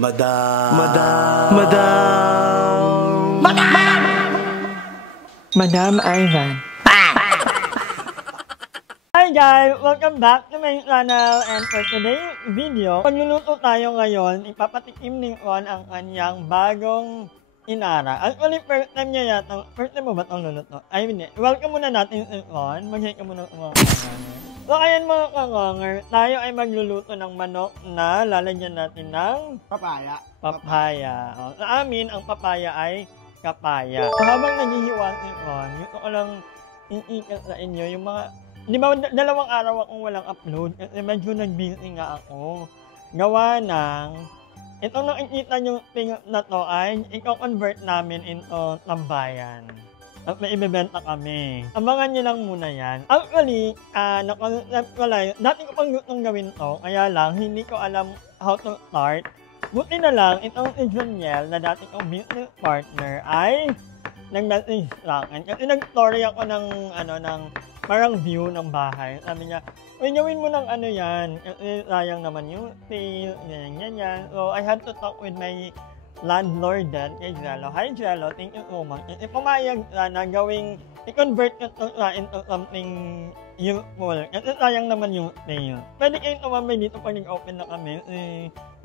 Madam. Madam Ivan. Hi guys! Welcome back to my channel, and for today's video, pagluluto tayo ngayon, ipapatikim ni Ron ang kanyang bagong inara. Actually, first time niya yata. First time mo ba itong luluto? Ay, hindi. Welcome muna natin si Ron. Mag-hi ka muna mga kanganger. So, ayan mga kanganger, tayo ay magluluto ng manok na lalagyan natin ng papaya. O, sa amin, ang papaya ay kapaya. So, habang naghihiwang si Ron, gusto ko lang iikat sa inyo yung mga... Di ba, dalawang araw akong walang upload kasi medyo nag-busy nga ako. Gawa ng, itong nakikita nyo thing na to ay i-convert namin into tambayan. At may ibebenta kami. Abangan nyo lang muna yan. Actually, na-concept ko lang, dati ko pang gustong gawin to, kaya lang, hindi ko alam how to start. Buti na lang, itong si Juniel na dati kong business partner ay nag-message sa akin. Kasi nag-story ako ng, ng parang view ng bahay. Sabi niya, uy, gawin mo ng ano yan. Kasi sayang naman yung sale, ganyan. So, I had to talk with my landlord then, kay Jello. Hi, Jello. Thank you so much. Kasi pumayag na gawing, i-convert ko to into something useful. Kasi sayang naman yung sale. Pwede kayong tumambay dito pag nag-open na kami.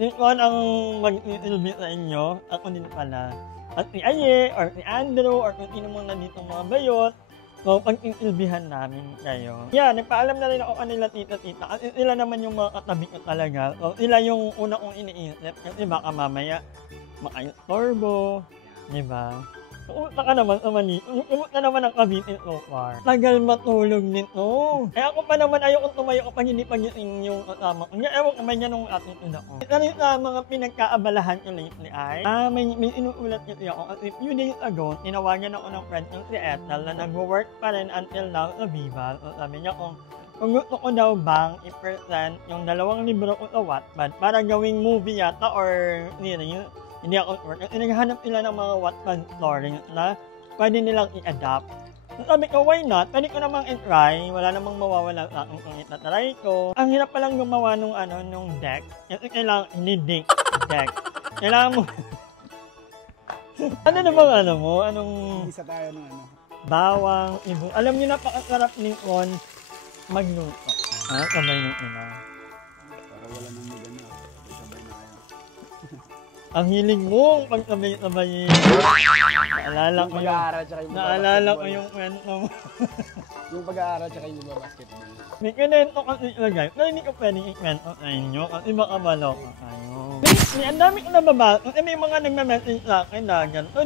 Since one ang mag-silbi sa inyo, ako din pala. At si Aye, or si Andrew, or kung sino mong nandito mga bayot. So, pag-inilbihan namin kayo. Yeah, nagpaalam na rin ako kanila tita-tita. Kasi sila naman yung mga katabi ko talaga. So, sila yung una kong iniisip. Kasi baka mamaya makaistorbo. Diba? Kumusta ka naman sa Manila? Kumusta naman ang Cavite so far? Tagal matulog nito. Eh ako pa naman ayokong tumayo kapag hindi pagising yung kasama ko. Ewan ko may ganong attitude ako. Isa rin sa mga pinagkaabalahan ko lately ay, may inuulat kasi ako. Kasi few days ago, tinawagan ako ng friend ng si Ethel na nag-work pa rin until now sa Viva. So sabi niya kung gusto ko daw bang i-present yung 2 libro ko sa Wattpad para gawing movie yata or hindi ako work. Kasi naghahanap sila ng mga Wattpad stories na pwede nilang i-adapt. So sabi ko, why not? Pwede ko namang i-try. Wala namang mawawala sa akin kung itatry ko. Ang hirap palang gumawa nung deck. Kasi kailangan, hindi deck. Kailangan mo... ano namang mo? Anong... Isa tayo ng bawang, ibon. Alam niyo, napakasarap ni Ron magluto. Kamay ng ina. Para wala nang mga na. Sabay na kayo. Ang hilig mo, pag-sabay-sabay. Naalala ko yung kwento mo. Yung pag-aaral tsaka yung basketball. May kwento kasi sila guys, pero hindi ko pwedeng ikwento sa inyo kasi baka maloka kayo. Ang dami ko nababasa kasi may mga nagme-message sa akin na ganito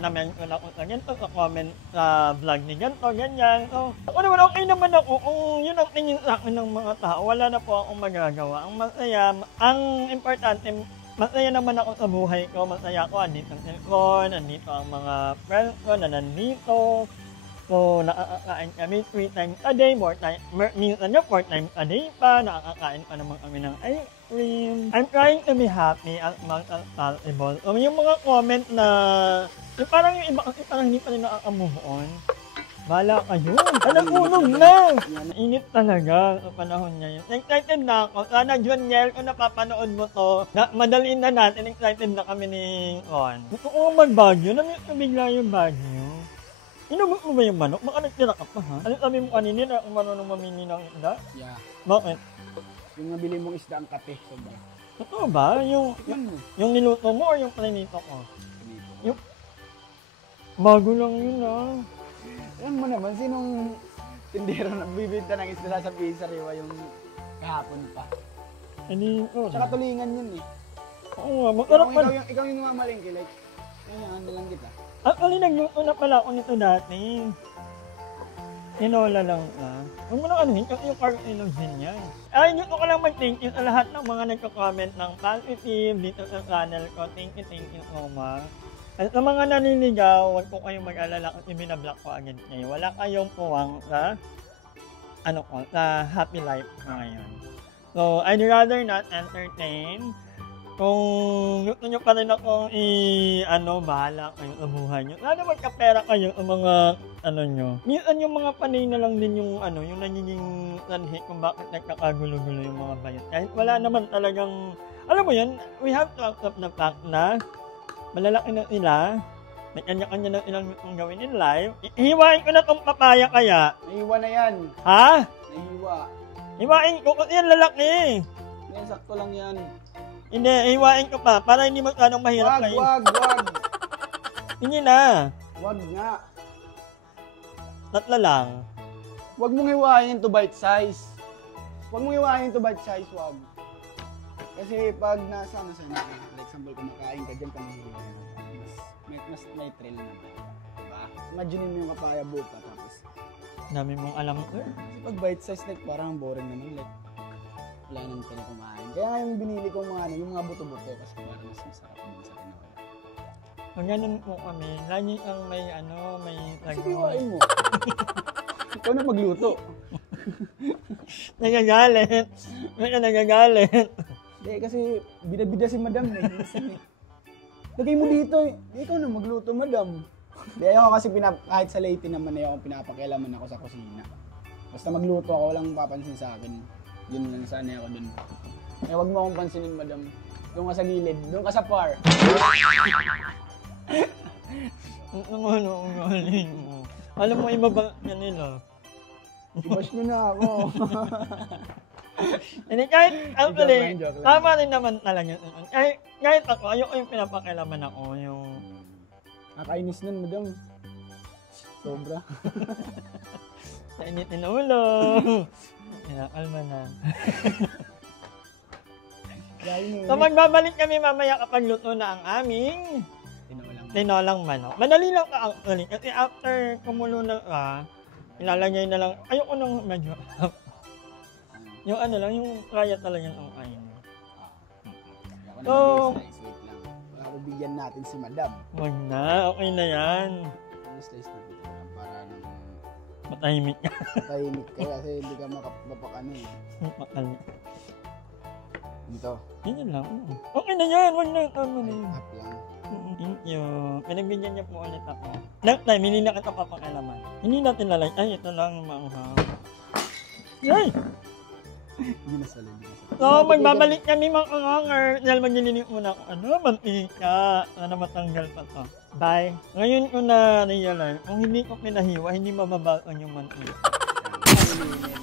na-mention ako sa ganito sa comment sa vlog ni ganito, ganyan. So, ako naman okay naman ako kung yun ang tingin sa akin ng mga tao, wala na po akong magagawa. Ang masaya, ang importante, masaya naman ako sa buhay ko, masaya ako, andito ang cellphone, andito ang mga friends ko na nandito. So, nakakakain kami 3 times a day, minsan nyo 4 times a day pa, nakakakain pa naman kami ng ice cream. I'm trying to be happy as much as possible. So, yung mga comment na, yung parang yung iba kasi parang hindi pa rin nakaka-move on. Bala kayo. Nagulog na! Init talaga sa panahon niya yun. Excited na ako. Sana, Juniel, kung napapanood mo to, madaliin na natin. Excited na kami ni Ron. Gusto ko mag-Baguio. Namiss ko bigla yung Baguio. Inubot mo ba yung manok? Baka nagtira ka pa, ha? Ano sabi mo kanina na kung marunong mamini ng isda? Yeah. Bakit? Yung nabili mong isda ang kape. Sobra. Totoo ba? Yung niluto mo o yung prinito ko? Yung... bago lang yun, ah. Alam mo naman, sinong tindero na bibinta ng isda sasabihin sa riwa yung kahapon pa? Hindi ko. Tsaka tulingan yun eh. Oo nga, magkarap pa. Ikaw yung namamalingki, like, ano lang kita. Actually, nagluto na pala ako nito dati. Tinola lang ka. Huwag mo lang anuhin kasi yung carcinogen yan. Ay, gusto ko lang mag-thank you sa lahat ng mga nagko-comment ng positive dito sa channel ko. Thank you so much. At sa mga naniligaw, huwag po kayong mag-alala kasi binablock ko agad kayo. Wala kayong puwang sa, sa happy life ngayon. So, I'd rather not entertain. Kung gusto nyo pa rin akong bahala kayo sa buhay nyo. Sana magkapera kayo sa mga, nyo. Minsan yung mga panay na lang din yung, yung nagiging sanhi kung bakit nagkakagulo-gulo yung mga bayot. Kahit wala naman talagang, Alam mo yun, we have to accept the fact na malalaki na sila, may kanya-kanya na ilang itong gawin in life. Hiwain ko na tong papaya kaya. Nahiwa na yan. Ha? Nahiwa. Hiwain ko kasi yan lalaki. Yan, sakto lang yan. Hindi, hiwain ko pa para hindi masyadong mahirap kayo. Wag. Hindi na. Wag nga. Tatlo lang. Wag mong hiwain to bite size. Wag mong hiwain to bite size, wag. Kasi pag nasa ano sa'yo, like example, kumakain ka dyan, panghihiwain mas may thrill naman. Diba? Imagine mo yung kapaya buka, tapos Dami mong alam. kasi pag bite size, like parang boring naman, like wala naman ka na kumain. Kaya nga yung binili kong mga ano, yung mga buto-buto, kasi parang mas masarap din sa tinola. Pag ganun po kami, lagi ang may may Kasi hiwain mo. Ikaw na magluto. Nagagalit. May nagagalit. Hindi, kasi bida-bida si madam eh. Minsan eh. Lagay mo dito eh. Ikaw na magluto, madam. Hindi, ako kasi kahit sa late naman eh, ako pinapakialaman ako sa kusina. Basta magluto ako, walang papansin sa akin. Yun lang, sanay ako dun. Eh, wag mo akong pansinin, madam. Doon ka sa gilid, doon ka sa par. Ang galing mo. Alam mo, iba ba yan nila? Ibash mo na ako. Hindi, kahit, actually, Joke lang. tama rin naman talaga. Kahit ako, ayoko yung pinapakialaman ako, yung... Nakainis nun, madam. Sobra. Sa init ng ulo. Kinakalma na. So, magbabalik kami mamaya kapag luto na ang aming tinolang manok. Madali lang ka actually. Kasi after kumulo na ilalagay na lang. Ayoko nang medyo. Yung ano lang, yung kaya talagang ang kain. So, bigyan natin si madam. wag na. Okay na yan. Slice na dito lang para nang Matahimik ka. tahimik ka kasi hindi ka makapapak ano eh. Makali. Dito. Yan lang. Okay na yan. Wag na. Tama na yun. Up lang. Thank you. Pinagbigyan niya po ulit ako. Next time, hindi na kita papakialaman. Hindi natin lalay. Ay, ito lang maanghang. Ay! Hindi na sala. So, magbabalik kami mga kanganger. Dahil maglilinig muna ako. Mantika. Sana matanggal pa to. Bye. Ngayon ko na realize, kung hindi ko pinahiwa, hindi mababakan yung mantika.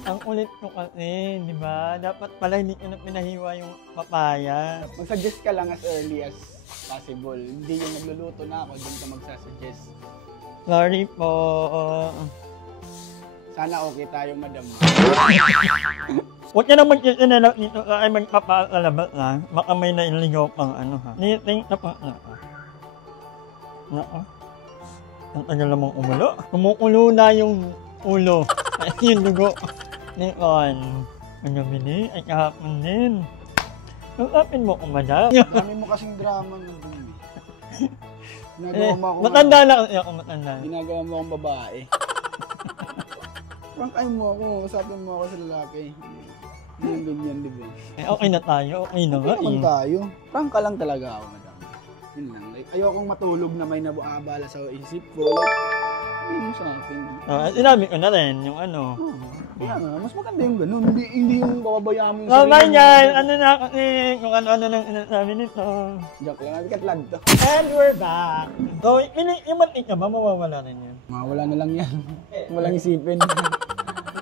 Ang ulit ko kasi, di ba? Dapat pala hindi ko na pinahiwa yung papaya. Mag-suggest ka lang as early as possible. Hindi yung nagluluto na ako, doon ka magsasuggest. Sorry po. Sana okay tayo, madam. Huwag ka na mag-isinalak dito ka ay magpapaalabas na. Baka may nailigaw pang ano ha. Niting na pa. Nako. Ang tagal namang umulo. Kumukulo na yung ulo. Ay yung dugo. Nikon. Ang gabili ay kahapon din. Kapapin mo kung madam. Dami mo kasing drama ng dumi. Ginagawa mo ako. Matanda na ako matanda. Ginagawa mo akong babae. Prankain mo ako, usapin mo ako sa lalaki. Hindi yung ganyan, di ba? Eh, okay na tayo. Okay na nga Okay naman eh. tayo. Prank ka lang talaga ako, madam. Yun lang. Like, ayokong matulog na may nabuabala sa isip ko. Like, yun mo sa akin. Sinabi ko na rin yung ano. Kaya nga, mas maganda yung ganun. Hindi yung bababayaan mo yung Oh my mo. God! Ano na kasi kung ano nang inasabi nito. Joke lang, katlag to. And we're back! So, yung mantika ba, mawawala rin yun? Mawala na lang yan. Walang isipin.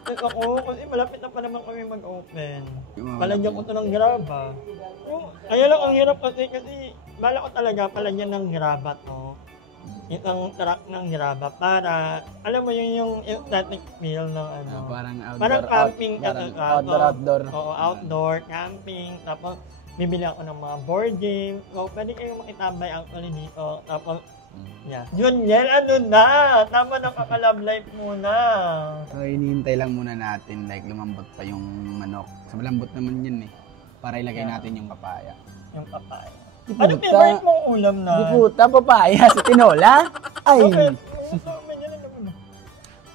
Ito ako, kasi malapit na pa naman kami mag-open. Palagyan ko ito ng graba. Kaya lang ang hirap kasi bala ko talaga palagyan ng graba to. Itang truck ng graba para, alam mo yun yung aesthetic feel ng ano. Parang camping ka. Outdoor. Oo, outdoor, camping. Tapos, bibili ako ng mga board game. So, pwede kayong makitambay actually dito. Tapos, yeah. Yun, ano na. Tama na kaka-love life muna. So, hinihintay lang muna natin. Like, lumambot pa yung manok. Sa malambot naman yun eh. Para ilagay natin yung papaya. Yung papaya. Ano favorite mong ulam na? Di puta, papaya sa tinola? Ay! Okay.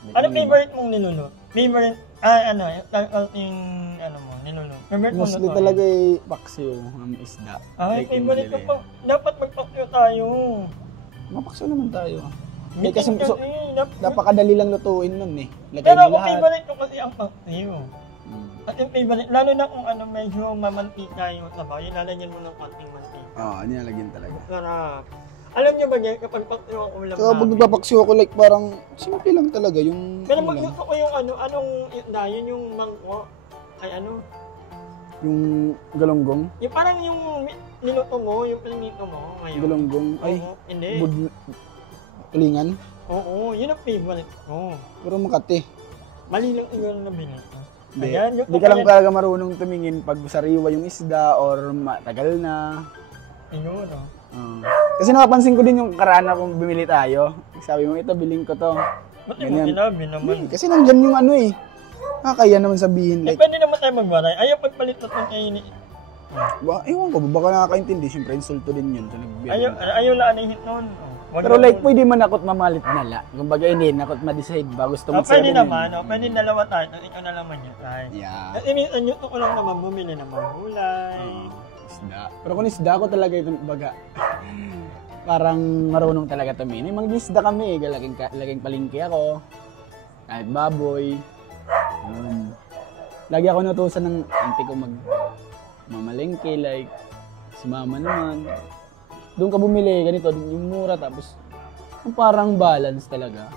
Ano favorite mong niluluto? Favorite, yung niluluto. Favorite mong Mostly luto? talaga eh, paksiw, isda. Ay, Like, yung favorite ko maliliit. pa. Dapat magpakyo tayo. Mapaksiw naman tayo. Meeting kasi kasi, napakadali lang lutuin nun eh. Lagay pero mo ako lahat. favorite ko kasi ang pakyo. At yung favorite, lalo na kung ano medyo mamantika yung sabaw, ilalagyan mo ng konting mantika. Oo, nilalagyan talaga. Sarap. Alam niyo ba yan, kapag paksiw ang ulam So, pag nagpapaksiw ako, like, parang simple lang talaga yung... Pero ano lang, magluto ko yung anong isda, yun yung mangko. Ay ano? yung galonggong. Yung parang yung niluto mo, yung pinito mo ngayon. Galonggong. Ay, Oo, hindi. Tulingan. Oo, yun ang favorite ko. Pero Makati. Mali lang siguro na binito. Hindi. Ayan, yung Hindi ka lang talaga marunong tumingin pag sariwa yung isda or matagal na. siguro. Kasi napapansin ko din yung karaan na kung bumili tayo. Sabi mo, ito, biling ko to. Ba't mo sinabi naman? Kasi nandyan yung ano eh. Kaya naman sabihin. Eh, Like, pwede naman tayo magwaray. Ayaw pagpalit na itong kainin. ewan ko, baka nakakaintindi. Siyempre, insulto din yun. So, Ayaw lang anahin nun. pero like, pwede man akot mamalit na la. Kumbaga, hindi, nakot ma-decide ba? Gusto mo pwede naman, pwede dalawa tayo. Ikaw na lang mag-try. Yeah. At inisan nyo, ko lang naman bumili ng mga gulay. Isda. Pero kung isda ko talaga ito, baga, parang marunong talaga tumingin. May mga isda kami, laging palengke ako. Kahit baboy. Lagi ako natusan ng auntie ko mamalengke, like, si mama naman. Doon ka bumili, ganito, yung mura, tapos yung parang balance talaga.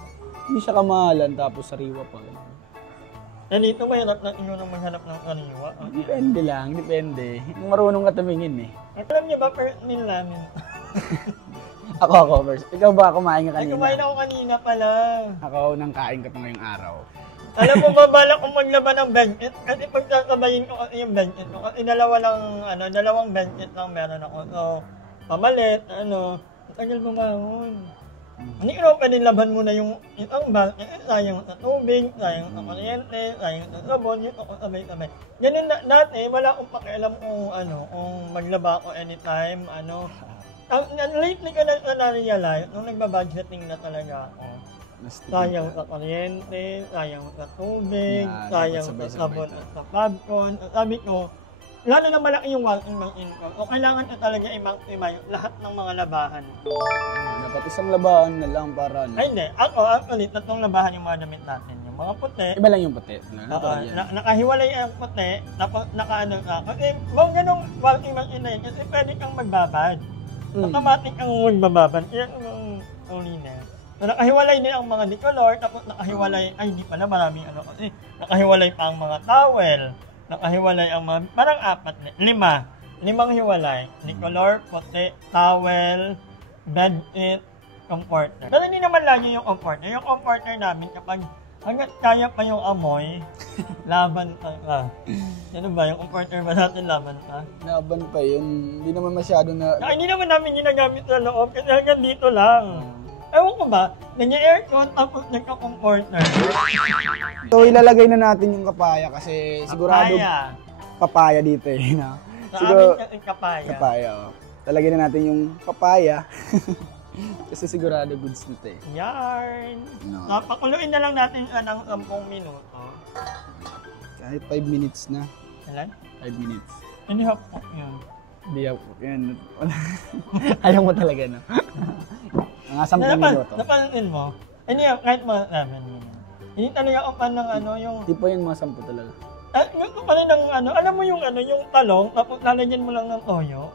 Hindi siya kamahalan, tapos sariwa pa. Eh, dito mahirap na inyo nang maghanap ng kaniwa. Depende lang, depende. Kung marunong ka tumingin eh. Alam niyo ba, personal namin? Ako first. Ikaw ba, kumain ka Ay, kanina? kumain ako kanina pala. Ako nang kain ka pa ngayong araw. Alam mo ba, balak kong maglaban ng benchit? Kasi pagsasabayin ko kasi yung benchit ko. Kasi dalawang benchit lang meron ako. So, pamalit, tagal bumangon. Hindi ko naman pwede laban muna yung isang basket. Sayang sa tubig, sayang sa kuryente, sayang sa sabon, yun ako sabay-sabay. Ganun dati, wala akong pakialam kung maglaba ako anytime, lately ko na na-realize, nung nagbabudgeting na talaga ako. Sayang sa kuryente, sayang sa tubig, sayang sa sabon at sa popcorn. Sabi ko, lalo na malaki yung walking ng income. O kailangan ko talaga i-maximize lahat ng mga labahan. Dapat isang labahan na lang para... Ay, hindi. Actually, tatlong labahan yung mga damit natin. Yung mga puti. Iba lang yung puti. Nakahiwalay ang puti, tapos nakaano ka. Kasi, bang ganong walking ng inay, kasi pwede kang magbabad. Automatic ang magbabad. Kaya uli na. So, nakahiwalay din ang mga decolor, tapos nakahiwalay, ay hindi pala, maraming kasi nakahiwalay pa ang mga towel. Nakahiwalay ang mga, parang limang hiwalay. Decolor, puti, towel, bedsheet, comforter. Pero hindi naman lagi yung comforter. Yung comforter namin kapag hanggat kaya pa yung amoy, laban pa. Ano ba, yung comforter ba natin laban pa? Laban pa yun. Hindi naman masyado na... Hindi naman namin ginagamit sa loob kasi hanggang dito lang. Ewan ko ba, nanya-aircon tapos nagka-comforter. So, ilalagay na natin yung kapaya kasi sigurado papaya dito eh. No? Sa amin kasi kapaya. Kapaya, oh. Talagay na natin yung papaya. Kasi sigurado goods na ito eh. Yarn! No. So, pakuluin na lang natin ng 10 minuto. Kahit 5 minutes na. Ilan? 5 minutes. Hindi hapok yun. Hindi ako. Yan. Ayaw mo talaga, no? Mga 10 minuto. Napanood mo? Hindi, kahit mga 7 minutes. Hindi talaga ako pa ng yung... Hindi pa yung mga 10 talaga. Gusto pa rin ng alam mo yung yung talong, tapos lalagyan mo lang ng toyo.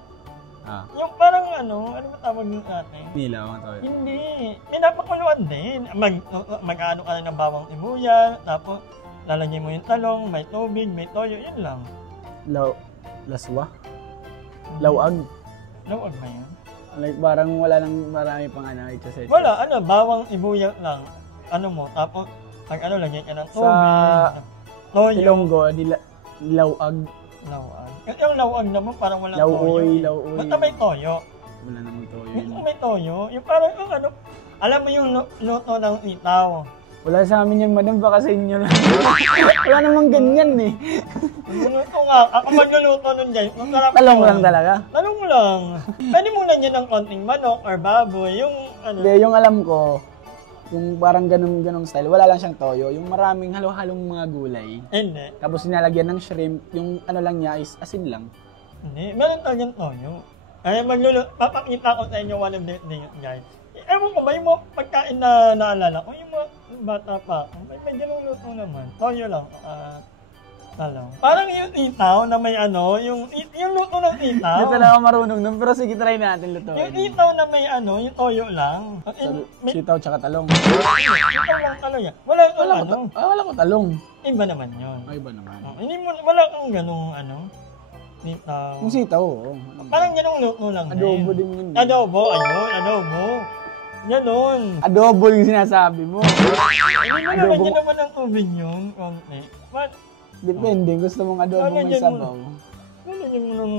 Yung parang ano ba tawag yung ate? Nilaw ang toyo. Hindi. Pinapakuluan din. Mag-ano ka rin ng bawang sibuyas, tapos lalagyan mo yung talong, may tubig, may toyo, yun lang. Laswa? Lawag? Lawag ba yun? Like parang wala nang marami pang i-check. Wala, bawang sibuyas lang. Tapos lagyan ka ng tubig, toyo. Ilonggo, lawag. Lawag. Kasi yung lawag naman parang walang toyo. Lauoy. Basta may toyo. Wala namang toyo. Yung may toyo, yung parang alam mo yung luto ng itaw. Wala sa amin yan, madam, baka sa inyo lang. Wala namang ganyan eh. Luto nga, ako magluluto nun dyan. Talong lang talaga? Talong lang. Pwede mo lagyan ng konting manok or baboy, yung Hindi, yung alam ko, yung parang ganong style, wala lang siyang toyo. Yung maraming halo-halong mga gulay. Hindi. Tapos sinalagyan ng shrimp, yung lang niya is asin lang. Hindi, meron talagang toyo. Ay, papakita ko sa inyo one of the days, guys. Ewan ko ba, yung mga pagkain na naalala ko, yung mga bata pa, may ganung luto naman. Toyo lang. Talong. Parang yung itaw na may ano, yung luto ng itaw. Hindi talaga ako marunong nun, pero sige, try natin lutuin. Yung itaw na may ano, yung toyo lang. May Sitaw tsaka talong. itaw lang talong yan. Wala kang ano. Wala ko talong. Iba naman yun. Ay, iba naman. Hindi mo, wala kang ganung ano, itaw. Yung sitaw, oo. Parang ganung luto lang. Adobo din yun. Adobo, ayun, adobo. Ganon. Adobo yung sinasabi mo. Hindi mo naman yun naman ang tubig yun, konti. But, Depende, gusto mong adobo may sabaw. ano yung mo nung...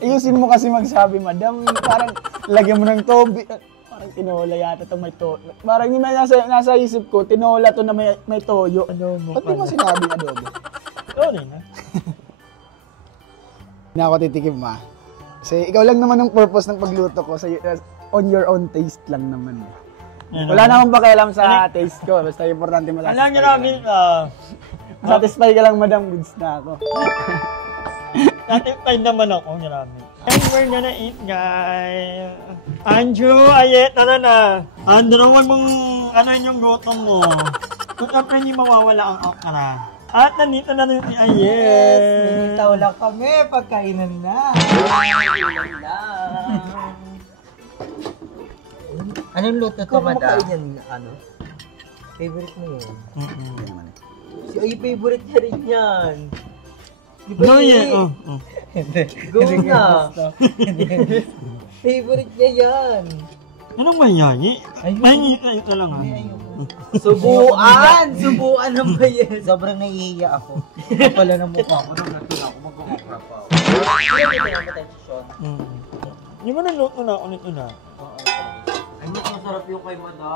Ayusin mo kasi magsabi, madam. Parang lagyan mo ng tobi. Parang tinola yata itong may toyo. Parang yung nasa isip ko, tinola to na may toyo. Adobo. Ba't di mo sinabing adobo? Sorry na. Hindi ako titikim, ma. Kasi ikaw lang naman ang purpose ng pagluto ko. On your own taste lang naman. Wala namang pakialam sa taste ko. Basta importante mo Alam niyo namin, satisfy ka lang, madam. Goods na ako. satisfied naman ako, marami. And we're gonna eat, guys. Andrew, Ayet, tara na. Andrew, huwag mong ano yung gutom mo. Kung siyempre hindi mawawala ang okra. At nandito na rin si Ayet. Bitaw lang kami, pagkainan na. Anong luto to, madam? Ano? Favorite mo yun? Si ay, favorite niya rin yan. Diba No, yeah. Go na. Favorite niya yan. Ano ba yan? Ito lang ha. Subuan! Subuan ng bayan. Sobrang naiiya ako. Kapala ng mukha ko nung natula ako magkakapra pa. Di ba naluto na ako nito na? Ay, mas masarap yung kay madam.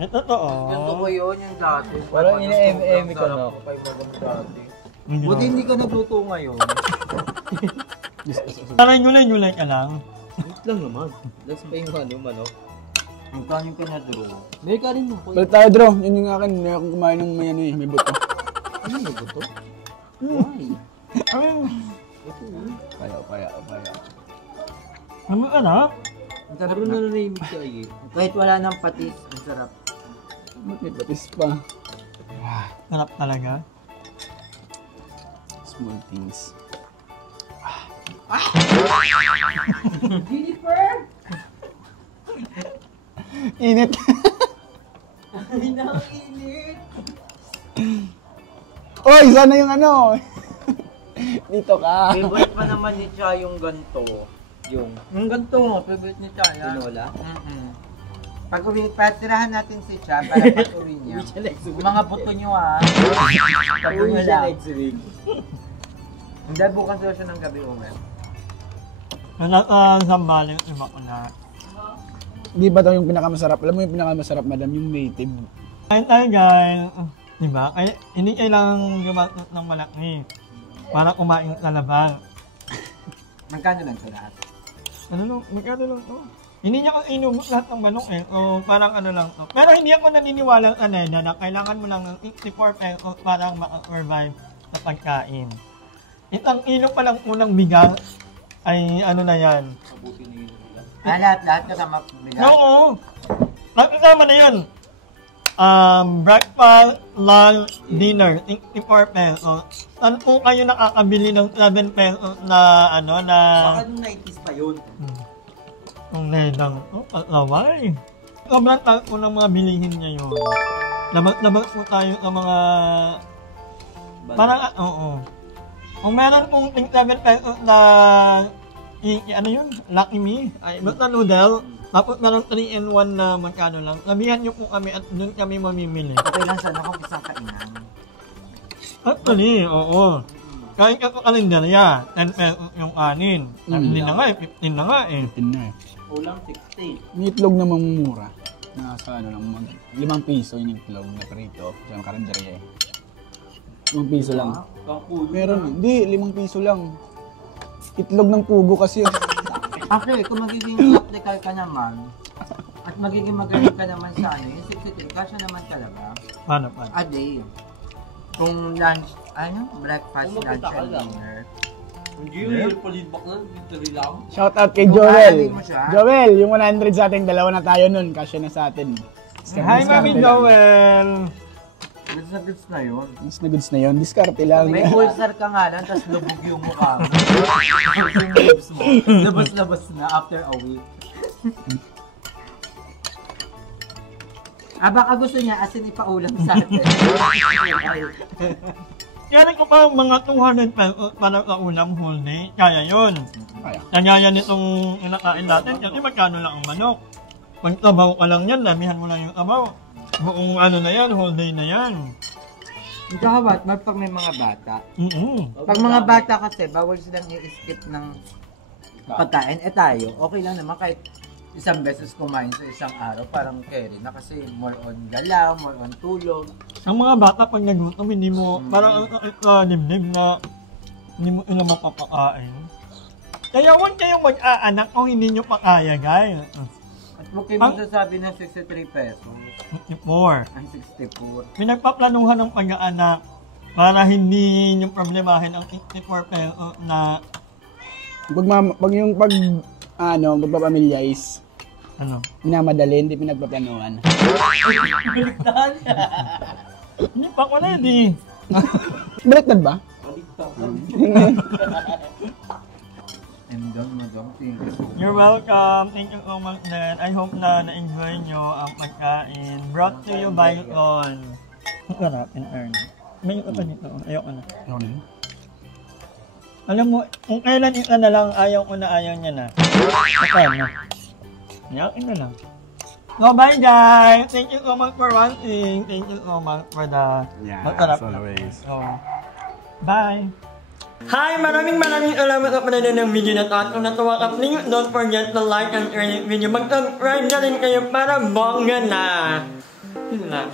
Ito to Ganito ko yun yung dati. Parang ina-eme ka na. Kay madam dati. Buti hindi ka nagluto ngayon. Parang gulay-gulay ka lang. Wait lang naman. Last pa yung ano, manok. Ang kanin ka na, Drew. May kanin mo. Balik tayo, Drew. Yun yung akin. May akong kumain ng may ano eh. May buto. Ano may buto? Why? Kaya. Ano ka na? Ang sarap na nanahimik siya eh. Kahit wala nang patis, ang sarap. Ba't may batis pa? Sarap talaga. Small things. Jennifer! Init. Ay, nakainit! Oy, sana yung ano. Dito ka. Favorite pa naman ni Cha yung ganto. Yung ganto mo, favorite ni Cha yan. Tinola? Pag patirahan natin si Cha para patuloy niya. Mga buto nyo patuloy nyo lang. Hindi, bukas daw siya ng gabi umat. Sambaling iba ko na. Di ba ito yung pinakamasarap? Alam mo yung pinakamasarap, madam? Yung native. Kain tayo guys. Diba? Hindi kailangang gumatot ng malaki para kumain sa labas. Magkano lang sa lahat? Ano lang? Magkano lang to? Hindi niya inubos lahat ng manok eh. O parang ano lang to. Pero hindi ako naniniwalang na kailangan mo lang ng 64 pesos para maka-survive sa pagkain. Itang ilo pa lang unang bigang ay ano na yan. Lahat kasama bigas? Oo. Lahat kasama na yan. Breakfast, lunch, dinner, 64 pesos. Saan po kayo nakakabili ng 7 pesos na ano na... Baka nung 90s pa yun. Ang nedang, kalaway. Sobrang taas po ng mga bilihin niya yun. Labas po tayo sa mga... Parang, oo. Kung meron pong 7 pesos na... ano yun? Lucky Me? Ay, basta noodle. Tapos meron 3-in-1 na magkano lang. Sabihan niyo po kami at doon kami mamimili. Okay lang sana kung isang kainan. Actually, oo. Kahit ako kalendarya, 10 pesos yung kanin. Hindi na nga eh, 15 na nga eh. 15 na eh. Ulang 60. Yung itlog naman mura. Nasa ano lang, 5 piso yung itlog na prito. Sa karinderya eh. 5 piso lang. Meron, hindi, 5 piso lang. Itlog ng pugo kasi. Actually, kung magiging practical ka naman, at magiging magaling ka naman sa ano, yung 63, kasya naman talaga. Paano? A day. Kung lunch, breakfast, lunch, and dinner. Hindi yun, palibak na, dito lang. Shout out kay Kung Joel. aalin mo siya. Joel, yung 100 sa atin, dalawa na tayo nun. Kasya na sa atin. Hi, Mami Joel! Goods na goods na yun. Goods na yun. Diskarte lang. May ulcer ka nga lang, tapos lubog yung mukha mo. Yung lips mo, labas-labas na after a week. Baka gusto niya asin ipaulam sa atin. Kaya ko pa mga 200 pesos para sa ulam whole day. Kaya yun. Kaya nitong inakain natin kasi magkano lang ang manok. Pag tabaw ka lang yan, damihan mo lang yung tabaw. Buong ano na yan, whole day na yan. Tsaka what, pag may mga bata. Pag mga bata kasi, bawal silang i-skip ng pagkain. Tayo, okay lang naman kahit isang beses kumain sa isang araw, parang carry na kasi more on galaw, more on tulog. Ang mga bata pag nagutom, hindi mo, parang nimlim na hindi mo sila mapapakain. Kaya huwag kayong mag-aanak kung hindi nyo pa kaya, guys. At huwag kayo magsasabi ng 63 pesos. 64. Ang 64. Pinagpaplanuhan ng pag-aanak para hindi nyo problemahin ang 64 pesos na magpapamilya is ano? Minamadali, hindi pinagpaplanuhan. Baliktad! Hindi pa ko na yun Baliktad ba? Baliktad. I'm done, madam. Thank you so much. You're welcome. Thank you so much din. I hope na na-enjoy nyo ang pagkain. Brought to you by Lon. Ang sarap in earn. May ka pa dito. Ayoko na. Alam mo, kung kailan isa na lang ayaw ko na ayaw niya na. Ano? Yakin na lang. So bye guys! Thank you so much for watching. Thank you so much for the... As always. So, bye! Hi! Maraming salamat sa panonood ng video na to. At kung natuwa ka, please don't forget to like and share this video. Mag-subscribe na rin kayo para bongga na! Yun lang.